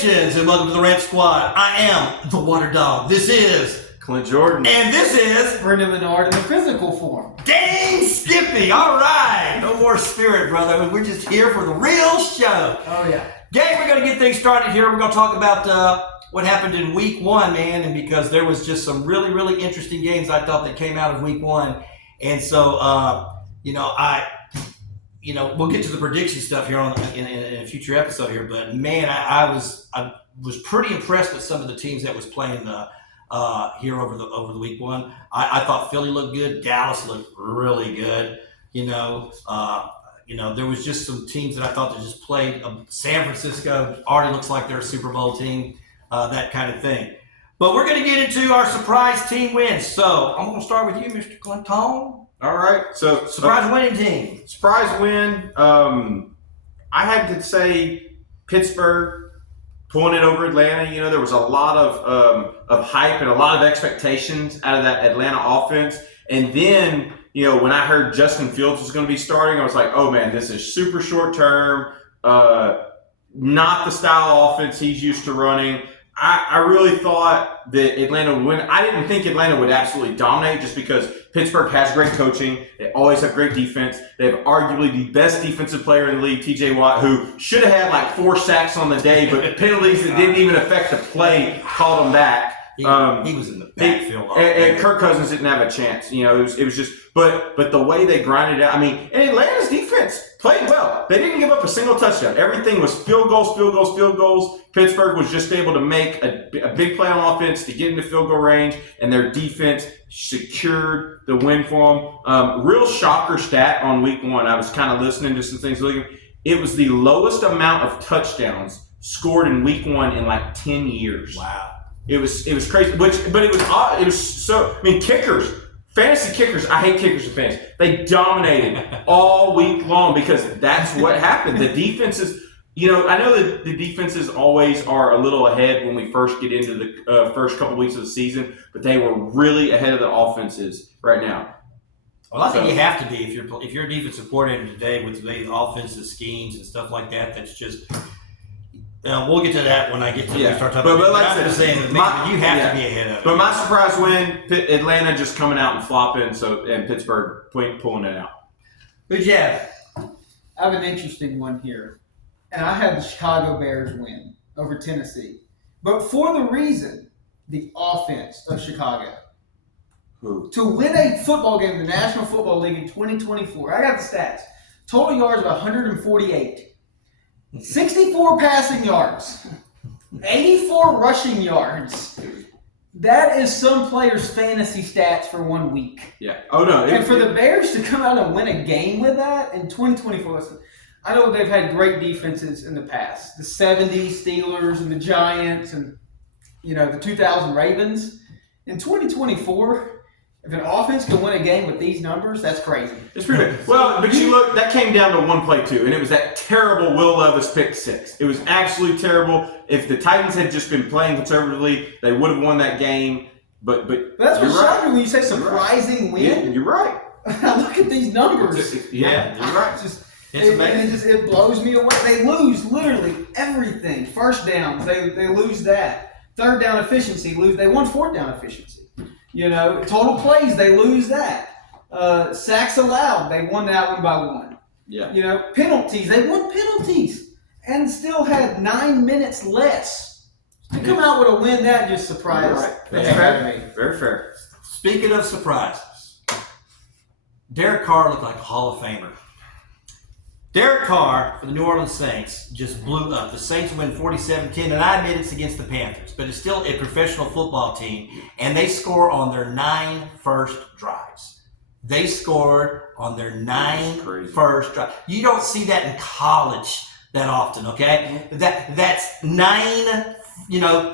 Attentions and welcome to the Rant Squad. I am the Water Dog. This is Clint Jordan. And this is Brendan Menard in the physical form. Dang Skippy. All right. No more spirit, brother. We're just here for the real show. Oh, yeah. Gang, we're going to get things started here. We're going to talk about what happened in week one, man. And because there was just some really, really interesting games I thought that came out of week one. And so, we'll get to the prediction stuff here in a future episode here. But man, I was pretty impressed with some of the teams that was playing here over the week one. I thought Philly looked good. Dallas looked really good. There was just some teams that I thought that just played. San Francisco already looks like they're a Super Bowl team, that kind of thing. But we're going to get into our surprise team wins. So I'm going to start with you, Mr. Clinton. All right. So surprise winning team. Surprise win. I had to say Pittsburgh pulling it over Atlanta. There was a lot of hype and a lot of expectations out of that Atlanta offense. And then, when I heard Justin Fields was going to be starting, I was like, oh man, this is super short term. Not the style of offense he's used to running. I really thought that Atlanta would win. I didn't think Atlanta would absolutely dominate just because Pittsburgh has great coaching. They always have great defense. They have arguably the best defensive player in the league, TJ Watt, who should have had like 4 sacks on the day, but penalties that didn't even affect the play called him back. He was in the backfield. And Kirk Cousins didn't have a chance. It was just, but the way they grinded out. And Atlanta's defense played well. They didn't give up a single touchdown. Everything was field goals. Pittsburgh was just able to make a big play on offense to get into field goal range, and their defense secured the win for them. Real shocker stat on week one. I was kind of listening to some things. It was the lowest amount of touchdowns scored in week one in like 10 years. Wow. It was crazy, but it was odd. It was so. Kickers, fantasy kickers. I hate kickers in fantasy. They dominated all week long because that's what happened. The defenses. I know that the defenses always are a little ahead when we first get into the first couple weeks of the season, but they were really ahead of the offenses right now. Well, I think you have to be if you're a defensive coordinator today with the offensive schemes and stuff like that. That's just. We'll get to that when I get to start talking about it. But I'm just saying, you have to be ahead of it. But my surprise win, Atlanta just coming out and flopping, and Pittsburgh pulling it out. Who'd you have? I have an interesting one here. And I had the Chicago Bears win over Tennessee. But for the reason, the offense of Chicago. Who? To win a football game in the National Football League in 2024. I got the stats. Total yards of 148. 64 passing yards, 84 rushing yards. That is some players' fantasy stats for 1 week. Yeah. Oh, no. And for the Bears to come out and win a game with that in 2024, I know they've had great defenses in the past. The 70s Steelers and the Giants and, the 2000 Ravens. In 2024, if an offense can win a game with these numbers, that's crazy. It's pretty good. Well, but you look, that came down to one play too, and it was that terrible Will Levis pick six. It was absolutely terrible. If the Titans had just been playing conservatively, they would have won that game. But that's what's shocking when you say surprising win. Yeah, you're right. Look at these numbers. Yeah, you're right. It's amazing. It blows me away. They lose literally everything. First downs, they lose that. Third down efficiency, they won fourth down efficiency. Total plays, they lose that. Sacks allowed, they won that one by 1. Yeah. Penalties, they won penalties and still had 9 minutes less. To come out with a win, that just surprised. Right. That's fair. Very fair. Speaking of surprises, Derek Carr looked like a Hall of Famer. Derek Carr for the New Orleans Saints just blew up. The Saints win 47-10, and I admit it's against the Panthers, but it's still a professional football team, and they score on their 9 first drives. They scored on their 9 first drives. You don't see that in college that often, okay? That's 9,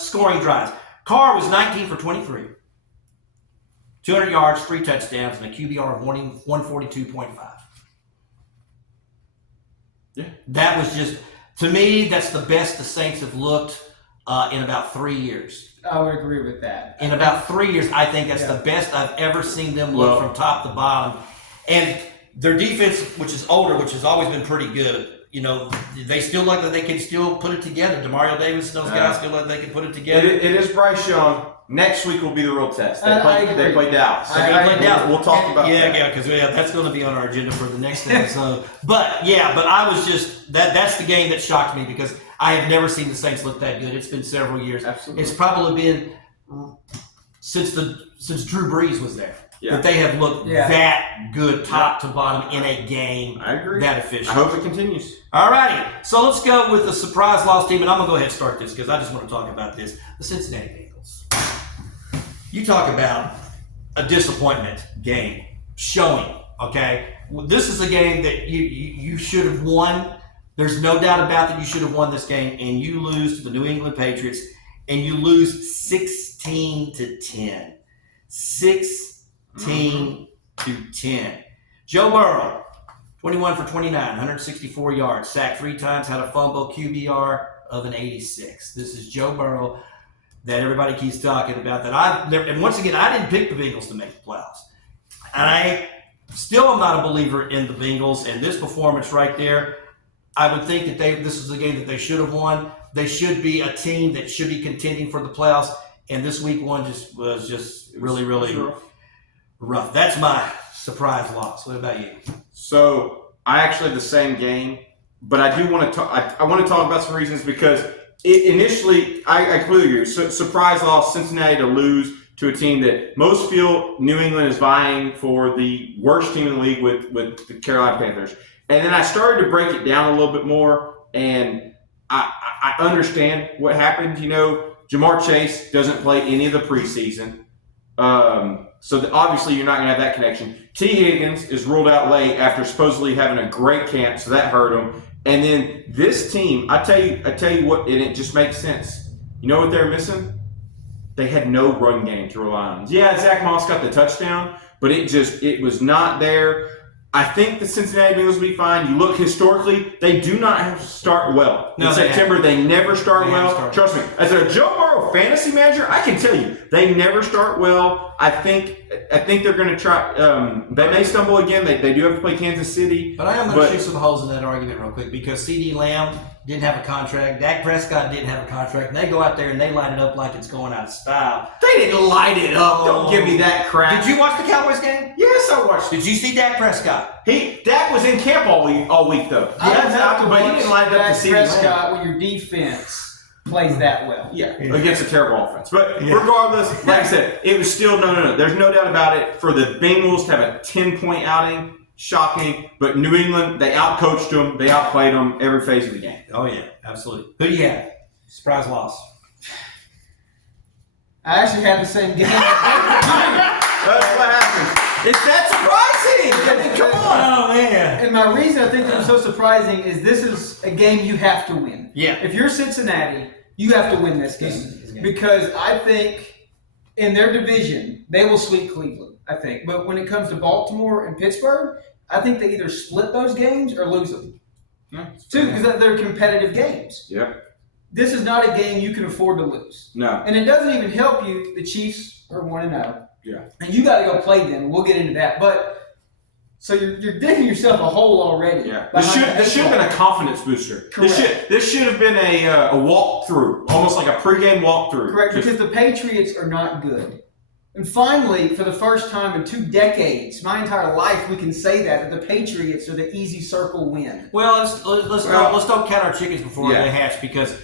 scoring drives. Carr was 19 for 23. 200 yards, 3 touchdowns, and a QBR of 142.5. Yeah. That was just, to me, that's the best the Saints have looked in about 3 years. I would agree with that. In about 3 years, I think that's the best I've ever seen them look from top to bottom. And their defense, which is older, which has always been pretty good, you know, they still look like they can still put it together. Demario Davis and those guys feel like they can put it together. It is Bryce Young. Next week will be the real test. They play Dallas. We'll talk about that. Yeah, because that's going to be on our agenda for the next episode. but I was just that's the game that shocked me because I have never seen the Saints look that good. It's been several years. Absolutely. It's probably been since Drew Brees was there that they have looked that good top to bottom in a game. I agree. That efficient. I hope it continues. All righty. So let's go with the surprise loss team, and I'm going to go ahead and start this because I just want to talk about this. The Cincinnati Bengals. You talk about a disappointment game showing, okay? This is a game that you should have won. There's no doubt about that you should have won this game, and you lose to the New England Patriots, and you lose 16-10. 16-10. Joe Burrow, 21 for 29, 164 yards, sacked 3 times, had a fumble, QBR of an 86. This is Joe Burrow that everybody keeps talking about. And once again, I didn't pick the Bengals to make the playoffs. I still am not a believer in the Bengals, and this performance right there, I would think that this is a game that they should have won. They should be a team that should be contending for the playoffs, and this week one was just really, really rough. That's my surprise loss. What about you? So I actually have the same game, but I do want to talk. I want to talk about some reasons because initially I completely agree. Surprise loss, Cincinnati to lose to a team that most feel New England is vying for the worst team in the league with the Carolina Panthers. And then I started to break it down a little bit more, and I understand what happened. You know, Jamar Chase doesn't play any of the preseason. So obviously you're not going to have that connection. T. Higgins is ruled out late after supposedly having a great camp, so that hurt him. And then this team, I tell you what, and it just makes sense. You know what they're missing? They had no run game to rely on. Yeah, Zach Moss got the touchdown, but it was not there. I think the Cincinnati Bengals will be fine. You look historically, they do not have to start well. In September, they never start well. Trust me, as a Joe Burrow fantasy manager, I can tell you, they never start well. I think they're going to try. They may stumble again. They do have to play Kansas City. But I am going to shoot some holes in that argument real quick because C.D. Lamb didn't have a contract. Dak Prescott didn't have a contract. And they go out there and they light it up like it's going out of style. They didn't light it up. Don't give me that crap. Did you watch the Cowboys game? Yes, I watched it. Did you see Dak Prescott? Dak was in camp all week though. But he didn't light it up to see Prescott when your defense plays that well. Yeah, against a terrible offense. But regardless, like I said, it was still no. There's no doubt about it. For the Bengals to have a 10-point outing, shocking. But New England, they outcoached them. They outplayed them every phase of the game. Oh, yeah, absolutely. Who do you have? Surprise loss. I actually had the same game. That's what happens. It's that surprising. I mean, come on. Oh, man. And my reason I think it was so surprising is this is a game you have to win. Yeah. If you're Cincinnati, you have to win this game. Because I think in their division, they will sweep Cleveland, I think. But when it comes to Baltimore and Pittsburgh, I think they either split those games or lose them. Yeah, too, because they're competitive games. Yep. This is not a game you can afford to lose. No. And it doesn't even help you. The Chiefs are 1-0. Yeah. And you got to go play them. We'll get into that. But so you're digging yourself a hole already. Yeah. This should have been a confidence booster. Correct. This should have been a walkthrough, almost like a pregame walkthrough. Correct, because the Patriots are not good. And finally, for the first time in 2 decades, my entire life, we can say that the Patriots are the easy circle win. Well, let's don't count our chickens before they hatch because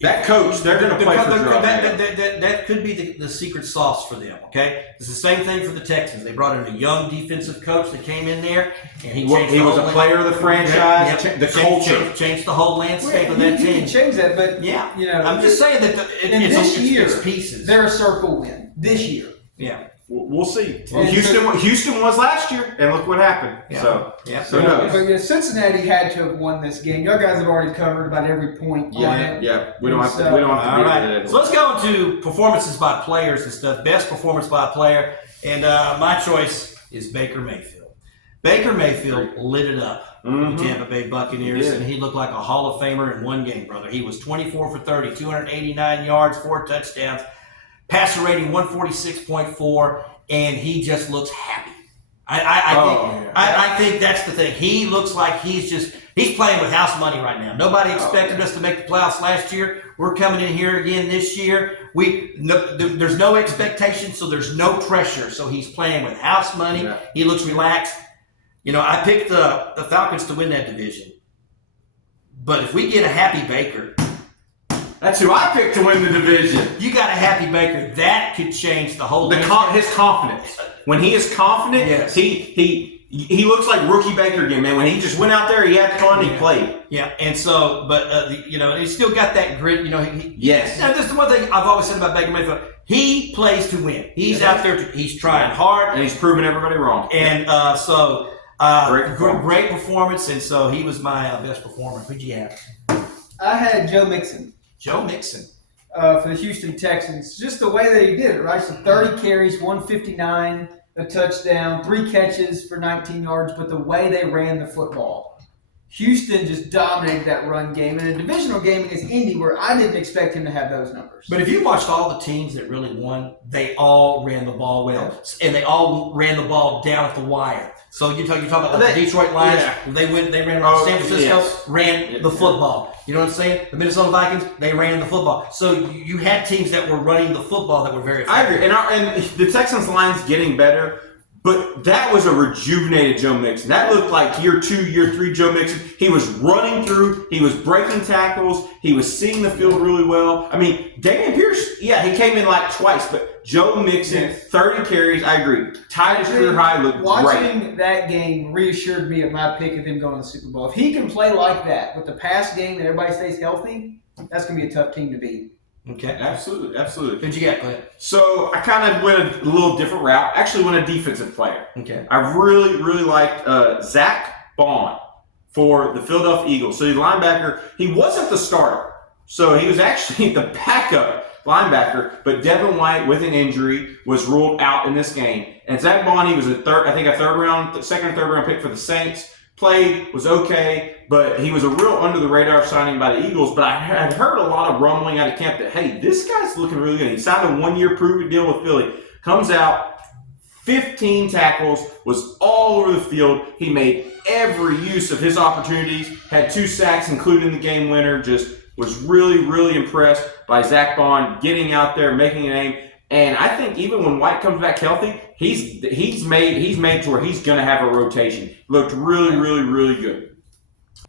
that coach, they're going to play for Drew. That could be the secret sauce for them, okay? It's the same thing for the Texans. They brought in a young defensive coach that came in there, and he was a player of the franchise, the culture. Changed the whole landscape of that You team. can change that, but yeah, you know, I'm just saying that it's pieces. They're a circle win this year. Yeah. We'll see. Houston was last year, and look what happened. Yeah. So, who knows? But Cincinnati had to have won this game. Y'all guys have already covered about every point on it. Yeah, we don't have to. All right. So let's go into performances by players and stuff. Best performance by a player, and my choice is Baker Mayfield. Baker Mayfield lit it up. The Tampa Bay Buccaneers, and he looked like a Hall of Famer in one game, brother. He was 24 for 30, 289 yards, 4 touchdowns. Passer rating 146.4, and he just looks happy. I think that's the thing. He looks like he's playing with house money right now. Nobody expected us to make the playoffs last year. We're coming in here again this year. There's no expectation, so there's no pressure. So he's playing with house money. Yeah. He looks relaxed. I picked the Falcons to win that division. But if we get a Happy Baker, that's who I picked to win the division. You got a Happy Baker, that could change the whole. His confidence. When he is confident, yes. he looks like rookie Baker again, man. When he just went out there, he had fun, he played. Yeah, and so, but he's still got that grit. Yes. Now, this is the one thing I've always said about Baker Mayfield. He plays to win. He's out there. He's trying hard, and he's proving everybody wrong. And great performance. And so he was my best performer. Who'd you have? I had Joe Mixon. Joe Mixon. For the Houston Texans. Just the way that he did it, right? So 30 carries, 159, a touchdown, 3 catches for 19 yards, but the way they ran the football. Houston just dominated that run game in a divisional game against Indy where I didn't expect him to have those numbers. But if you watched all the teams that really won, they all ran the ball well. And they all ran the ball down at the wire. So you talk about like the Detroit Lions, they ran around San Francisco, ran the football. You know what I'm saying? The Minnesota Vikings, they ran the football. So you had teams that were running the football that were very effective. I agree. And the Texans line's getting better, but that was a rejuvenated Joe Mixon. That looked like year 2, year 3 Joe Mixon. He was running through. He was breaking tackles. He was seeing the field really well. I mean, Dameon Pierce, he came in like twice, but Joe Mixon, 30 carries, I agree. Tied his career high, looked great. Watching that game reassured me of my pick of him going to the Super Bowl. If he can play like that with the pass game and everybody stays healthy, that's going to be a tough team to beat. Okay. Absolutely. Who'd you get, Clint? So I kind of went a little different route. Actually went a defensive player. Okay. I really, really liked Zach Bond for the Philadelphia Eagles. So he's a linebacker. He wasn't the starter. So he was actually the backup linebacker, but Devin White with an injury was ruled out in this game. And Zach Bond, he was second or third round pick for the Saints. Played, was okay, but he was a real under the radar signing by the Eagles. But I had heard a lot of rumbling out of camp that, hey, this guy's looking really good. He signed a 1-year prove-it deal with Philly. Comes out, 15 tackles, was all over the field. He made every use of his opportunities, had 2 sacks, including the game winner. Just was really, really impressed by Zach Bond getting out there, making a name. And I think even when White comes back healthy, he's made to where he's going to have a rotation. Looked really, really, really good.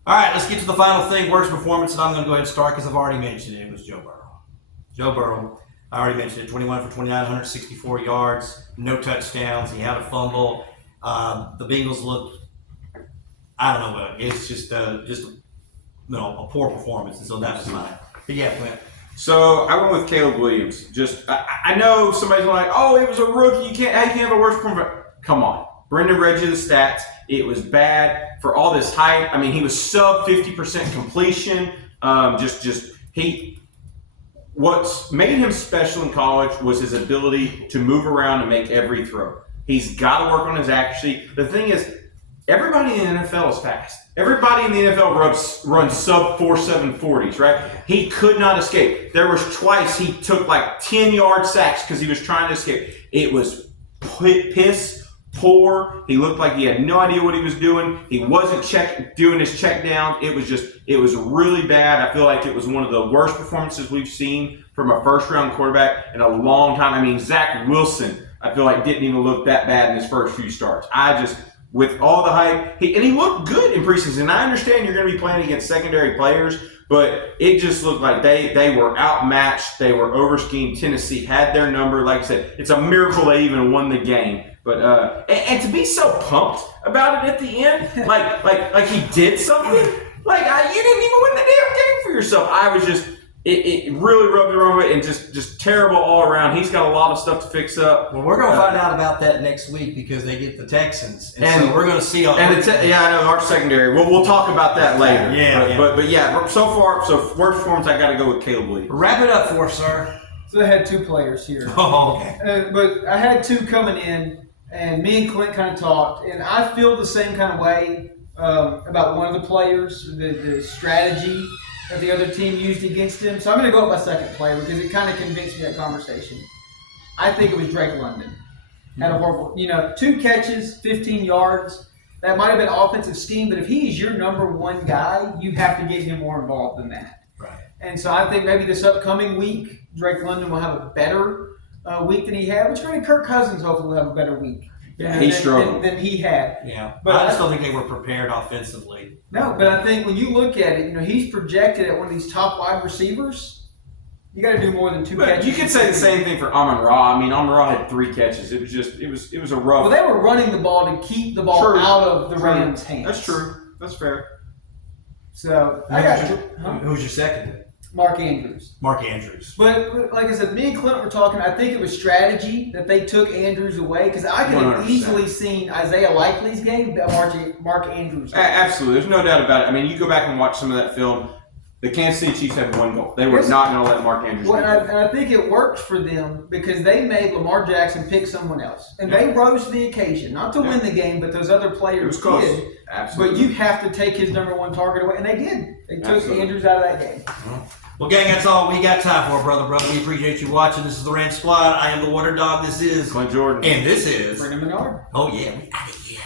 All right, let's get to the final thing. Worst performance, and I'm going to go ahead and start because I've already mentioned it. It was Joe Burrow. Joe Burrow, I already mentioned it, 21 for 29, 164 yards, no touchdowns. He had a fumble. The Bengals looked, I don't know, it's just a poor performance, and so that was mine. But yeah, Clint. So I went with Caleb Williams. I know somebody's like, oh, he was a rookie. How you can't have a worse performance? Come on. Brendan read you the stats. It was bad for all this hype. I mean, he was sub 50% completion. What's made him special in college was his ability to move around and make every throw. He's got to work on his accuracy. The thing is, everybody in the NFL is fast. Everybody in the NFL runs sub 4.7 40s, right? He could not escape. There was twice he took like 10-yard sacks because he was trying to escape. It was piss poor. He looked like he had no idea what he was doing. He wasn't doing his check down. It was really bad. I feel like it was one of the worst performances we've seen from a first-round quarterback in a long time. I mean, Zach Wilson, I feel like didn't even look that bad in his first few starts. With all the hype, he looked good in preseason. I understand you're going to be playing against secondary players, but it just looked like they were outmatched. They were over-schemed. Tennessee had their number. Like I said, it's a miracle they even won the game. But and to be so pumped about it at the end, like he did something, you didn't even win the damn game for yourself. I was just. It really rubbed the wrong way and just terrible all around. He's got a lot of stuff to fix up. Well, we're going to find out about that next week because they get the Texans, and so we're going to see. I know our secondary. We'll talk about that later. Yeah. So worst performance, I got to go with Caleb Williams. Wrap it up for us, sir. So I had 2 players here. Oh, okay. But I had 2 coming in, and me and Clint kind of talked, and I feel the same kind of way about one of the players, the strategy that the other team used against him. So I'm going to go with my second player because it kind of convinced me that conversation. I think it was Drake London. had a horrible, 2 catches, 15 yards. That might have been offensive scheme, but if he's your number one guy, you have to get him more involved than that. Right. And so I think maybe this upcoming week, Drake London will have a better week than he had, which maybe Kirk Cousins hopefully will have a better week. He struggled. Than he had. Yeah, But I just don't think they were prepared offensively. No, but I think when you look at it, he's projected at one of these top wide receivers. You got to do more than 2 But catches. you could say the same thing for Amon-Ra. I mean, Amon-Ra had 3 catches. It was a rough. Well, they were running the ball to keep the ball True. out of the True. Rams' hands. That's true. That's fair. So I got Who's your second? Mark Andrews. Mark Andrews. But like I said, me and Clint were talking. I think it was strategy that they took Andrews away because I could have 100%. easily seen Isaiah Likely's game, but Mark Andrews. Absolutely. There's no doubt about it. I mean, you go back and watch some of that film. The Kansas City Chiefs had 1 goal. They were not going to let Mark Andrews Well, do and that. I think it worked for them because they made Lamar Jackson pick someone else. And they rose to the occasion. Not to win the game, but those other players It was close. did. Absolutely. But you have to take his number 1 target away. And they did. They took Absolutely. Andrews out of that game. Well, gang, that's all we got time for, brother. We appreciate you watching. This is the Rant Squad. I am the Water Dog. This is Clint Jordan. And this is Brendan Menard. Oh yeah, we out of here.